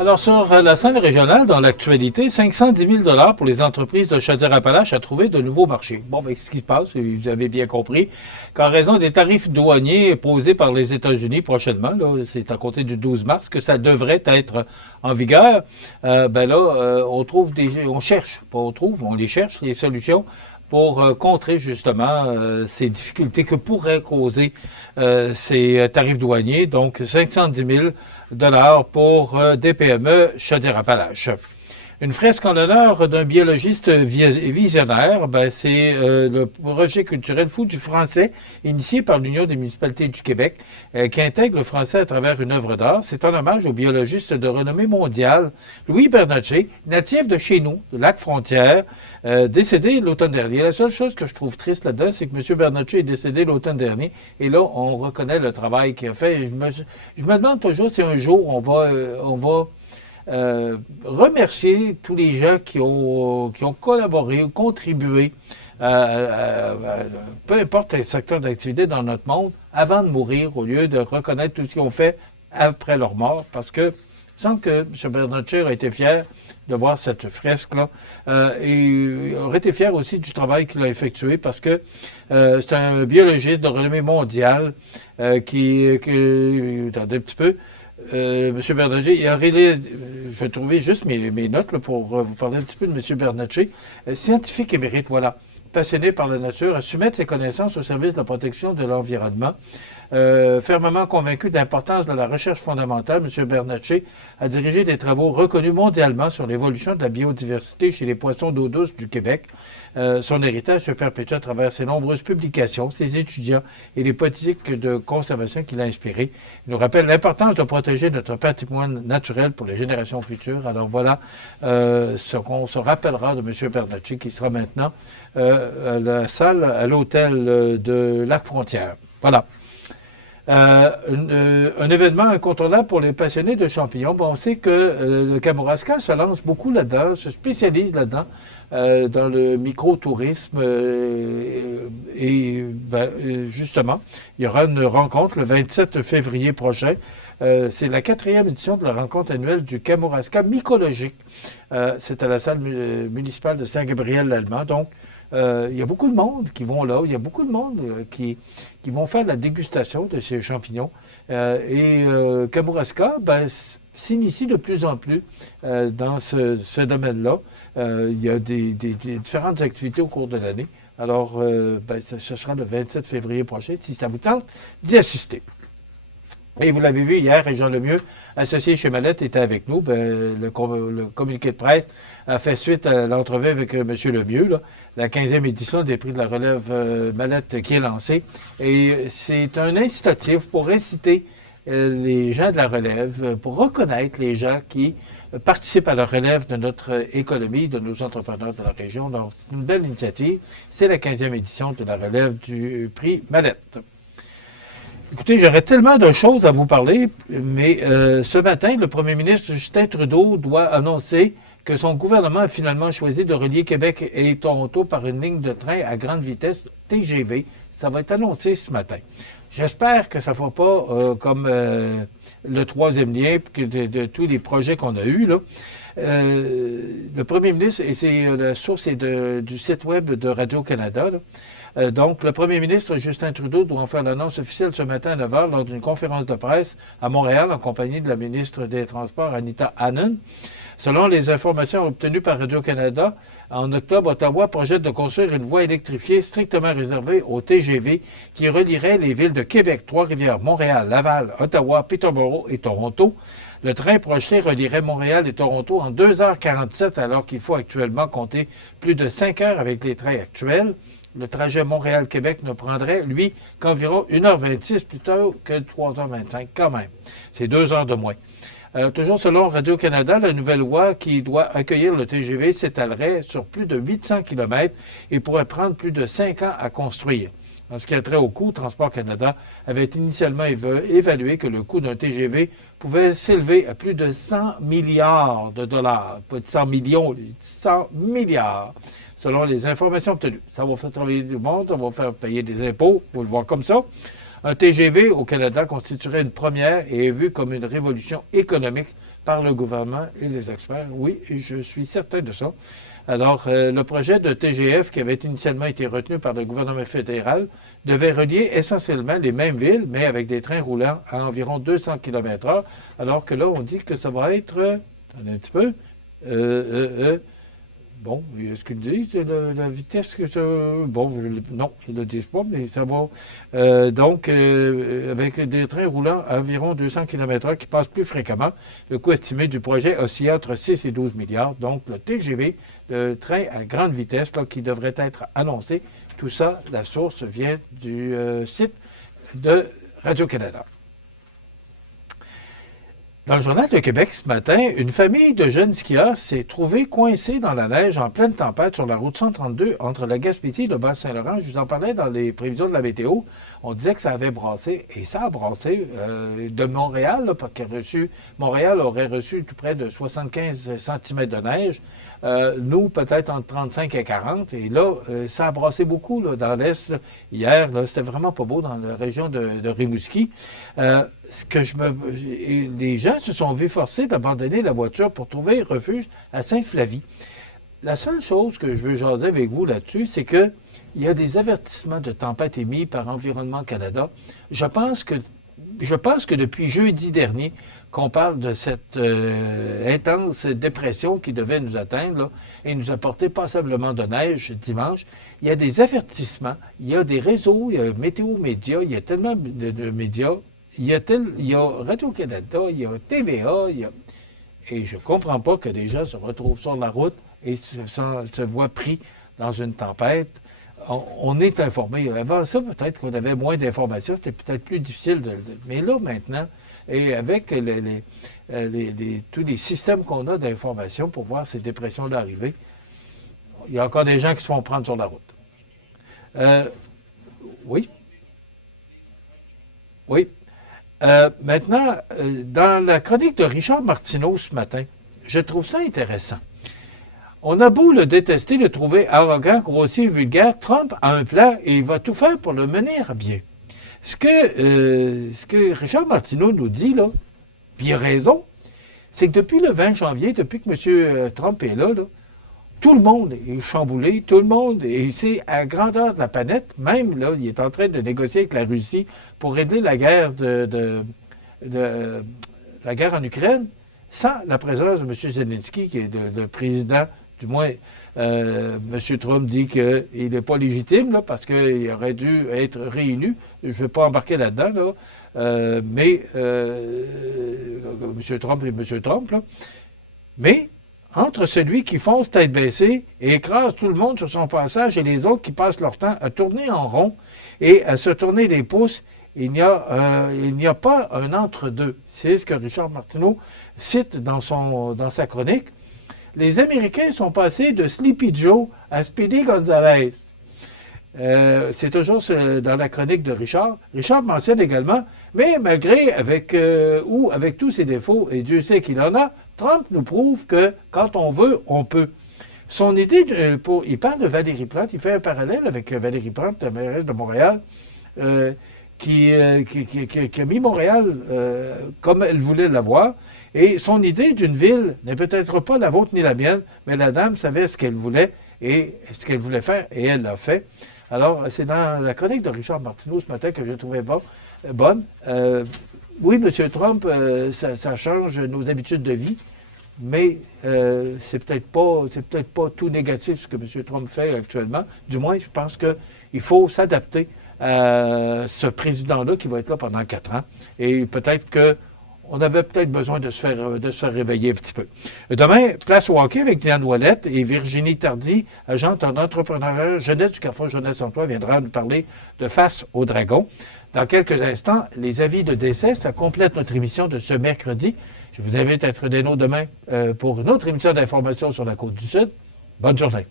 Alors, sur la scène régionale, dans l'actualité, 510 000 $ pour les entreprises de Chaudière-Appalaches à trouver de nouveaux marchés. Bon, ben, ce qui se passe, vous avez bien compris, qu'en raison des tarifs douaniers posés par les États-Unis prochainement, là, c'est à compter du 12 mars que ça devrait être en vigueur, on trouve on cherche, pas on trouve, on les cherche, les solutions pour contrer justement ces difficultés que pourraient causer ces tarifs douaniers. Donc, 510 000 $ pour des PME Chaudière-Appalaches. Une fresque en l'honneur d'un biologiste visionnaire, c'est le projet culturel Fou du français, initié par l'Union des municipalités du Québec, qui intègre le français à travers une œuvre d'art. C'est en hommage au biologiste de renommée mondiale, Louis Bernatchez, natif de chez nous, de Lac-Frontière, décédé l'automne dernier. La seule chose que je trouve triste là-dedans, c'est que M. Bernatchez est décédé l'automne dernier, et là, on reconnaît le travail qu'il a fait. Et je me demande toujours si un jour, on va remercier tous les gens qui ont collaboré ou contribué, peu importe le secteur d'activité dans notre monde, avant de mourir, au lieu de reconnaître tout ce qu'ils ont fait après leur mort, parce que il semble que M. Bernatchez a été fier de voir cette fresque-là. Et il aurait été fier aussi du travail qu'il a effectué, parce que c'est un biologiste de renommée mondiale attendez un petit peu, M. Bernatchez, je vais trouver juste mes notes là, pour vous parler un petit peu de M. Bernatchez. Scientifique émérite, voilà. Passionné par la nature, a su mettre ses connaissances au service de la protection de l'environnement. Fermement convaincu de l'importance de la recherche fondamentale, M. Bernatchez a dirigé des travaux reconnus mondialement sur l'évolution de la biodiversité chez les poissons d'eau douce du Québec. Son héritage se perpétue à travers ses nombreuses publications, ses étudiants et les politiques de conservation qu'il a inspirées. Il nous rappelle l'importance de protéger notre patrimoine naturel pour les générations futures. Alors voilà ce qu'on se rappellera de M. Bernatchez, qui sera maintenant à la salle à l'hôtel de Lac-Frontière. Voilà. Un événement incontournable pour les passionnés de champignons. Bon, on sait que le Kamouraska se lance beaucoup là-dedans, se spécialise là-dedans, dans le micro-tourisme. Justement, il y aura une rencontre le 27 février prochain. C'est la 4e édition de la rencontre annuelle du Kamouraska mycologique. C'est à la salle municipale de Saint-Gabriel-l'Allemand. Donc, il y a beaucoup de monde qui vont là. Il y a beaucoup de monde qui vont faire la dégustation de ces champignons. Kamouraska s'initie de plus en plus dans ce domaine-là. Il y a des différentes activités au cours de l'année. Alors, ce sera le 27 février prochain, si ça vous tente d'y assister. Et vous l'avez vu hier, Jean Lemieux, associé chez Mallette, était avec nous. Le communiqué de presse a fait suite à l'entrevue avec M. Lemieux, là, la 15e édition des prix de la relève Mallette qui est lancée. Et c'est un incitatif pour inciter les gens de la relève, pour reconnaître les gens qui participent à la relève de notre économie, de nos entrepreneurs de la région. Donc, c'est une belle initiative. C'est la 15e édition de la relève du prix Mallette. Écoutez, j'aurais tellement de choses à vous parler, mais ce matin, le premier ministre Justin Trudeau doit annoncer que son gouvernement a finalement choisi de relier Québec et Toronto par une ligne de train à grande vitesse TGV. Ça va être annoncé ce matin. J'espère que ça ne fera pas comme le troisième lien de tous les projets qu'on a eus, là. Le premier ministre, et la source est du site web de Radio-Canada, là. Donc, le premier ministre Justin Trudeau doit en faire l'annonce officielle ce matin à 9 h lors d'une conférence de presse à Montréal en compagnie de la ministre des Transports, Anita Anand. Selon les informations obtenues par Radio-Canada, en octobre, Ottawa projette de construire une voie électrifiée strictement réservée au TGV qui relierait les villes de Québec, Trois-Rivières, Montréal, Laval, Ottawa, Peterborough et Toronto. Le train projeté relierait Montréal et Toronto en 2h47 alors qu'il faut actuellement compter plus de 5 heures avec les trains actuels. Le trajet Montréal-Québec ne prendrait, lui, qu'environ 1h26 plutôt que 3h25 quand même. C'est 2 heures de moins. Toujours selon Radio-Canada, la nouvelle voie qui doit accueillir le TGV s'étalerait sur plus de 800 km et pourrait prendre plus de 5 ans à construire. En ce qui a trait au coût, Transport Canada avait initialement évalué que le coût d'un TGV pouvait s'élever à plus de 100 milliards de dollars. Pas de 100 millions, 100 milliards, selon les informations obtenues. Ça va faire travailler du monde, ça va faire payer des impôts, il faut le voir comme ça. Un TGV au Canada constituerait une première et est vu comme une révolution économique par le gouvernement et les experts. Oui, je suis certain de ça. Alors, le projet de TGF qui avait initialement été retenu par le gouvernement fédéral devait relier essentiellement les mêmes villes, mais avec des trains roulant à environ 200 km/h, alors que là, on dit que ça va être, attendez un petit peu, bon, est-ce qu'ils disent la vitesse que ça... Bon, non, ils ne le disent pas, mais ça va. Donc, avec des trains roulant à environ 200 km/h qui passent plus fréquemment, le coût estimé du projet oscille entre 6 et 12 milliards. Donc, le TGV, le train à grande vitesse là, qui devrait être annoncé, tout ça, la source vient du site de Radio-Canada. Dans le Journal de Québec ce matin, une famille de jeunes skieurs s'est trouvée coincée dans la neige en pleine tempête sur la route 132 entre la Gaspésie et le Bas-Saint-Laurent. Je vous en parlais dans les prévisions de la météo. On disait que ça avait brassé, et ça a brassé de Montréal, là, parce que Montréal aurait reçu tout près de 75 cm de neige. Nous, peut-être entre 35 et 40. Et là, ça a brassé beaucoup là, dans l'Est. Là. Hier, c'était vraiment pas beau dans la région de Rimouski. Les gens se sont vus forcés d'abandonner la voiture pour trouver refuge à Sainte-Flavie. La seule chose que je veux jaser avec vous là-dessus, c'est qu'il y a des avertissements de tempête émis par Environnement Canada. Je pense que depuis jeudi dernier, qu'on parle de cette intense dépression qui devait nous atteindre là, et nous apporter passablement de neige dimanche, il y a des avertissements, il y a des réseaux, il y a Météo Média, il y a tellement de médias. Il y a Radio-Canada, il y a TVA, et je ne comprends pas que des gens se retrouvent sur la route et se voient pris dans une tempête. On est informé. Avant ça, peut-être qu'on avait moins d'informations, c'était peut-être plus difficile. Mais là, maintenant, et avec tous les systèmes qu'on a d'information pour voir ces dépressions-là arriver, il y a encore des gens qui se font prendre sur la route. Oui. Oui. Maintenant, dans la chronique de Richard Martineau ce matin, je trouve ça intéressant. On a beau le détester, le trouver arrogant, grossier, vulgaire, Trump a un plan et il va tout faire pour le mener à bien. Ce que Richard Martineau nous dit, là, puis il a raison, c'est que depuis le 20 janvier, depuis que M. Trump est là, tout le monde est chamboulé, tout le monde, et c'est à grandeur de la planète, même là, il est en train de négocier avec la Russie pour régler la guerre la guerre en Ukraine, sans la présence de M. Zelensky, qui est le président, du moins, M. Trump dit qu'il n'est pas légitime, là, parce qu'il aurait dû être réélu. Je ne vais pas embarquer là-dedans, là, mais M. Trump et M. Trump, là. Mais entre celui qui fonce tête baissée et écrase tout le monde sur son passage et les autres qui passent leur temps à tourner en rond et à se tourner les pouces, il n'y a pas un entre-deux. C'est ce que Richard Martineau cite dans sa chronique. Les Américains sont passés de Sleepy Joe à Speedy Gonzales. C'est toujours dans la chronique de Richard. Richard mentionne également, mais malgré, avec tous ses défauts, et Dieu sait qu'il en a, Trump nous prouve que quand on veut, on peut. Son idée, il parle de Valérie Plante, il fait un parallèle avec Valérie Plante, la mairesse de Montréal, qui a mis Montréal comme elle voulait l'avoir. Et son idée d'une ville n'est peut-être pas la vôtre ni la mienne, mais la dame savait ce qu'elle voulait et ce qu'elle voulait faire, et elle l'a fait. Alors, c'est dans la chronique de Richard Martineau ce matin que je trouvais bonne. Oui, M. Trump, ça change nos habitudes de vie, mais c'est peut-être pas tout négatif ce que M. Trump fait actuellement. Du moins, je pense qu'il faut s'adapter à ce président-là qui va être là pendant 4 ans. Et peut-être qu'on avait peut-être besoin de se faire réveiller un petit peu. Demain, place au hockey avec Diane Ouellette et Virginie Tardy, agente en entrepreneuriat jeunesse du Carrefour Jeunesse-Emploi, viendra nous parler de Face au Dragon. Dans quelques instants, les avis de décès, ça complète notre émission de ce mercredi. Je vous invite à être des nôtres demain pour une autre émission d'information sur la Côte-du-Sud. Bonne journée.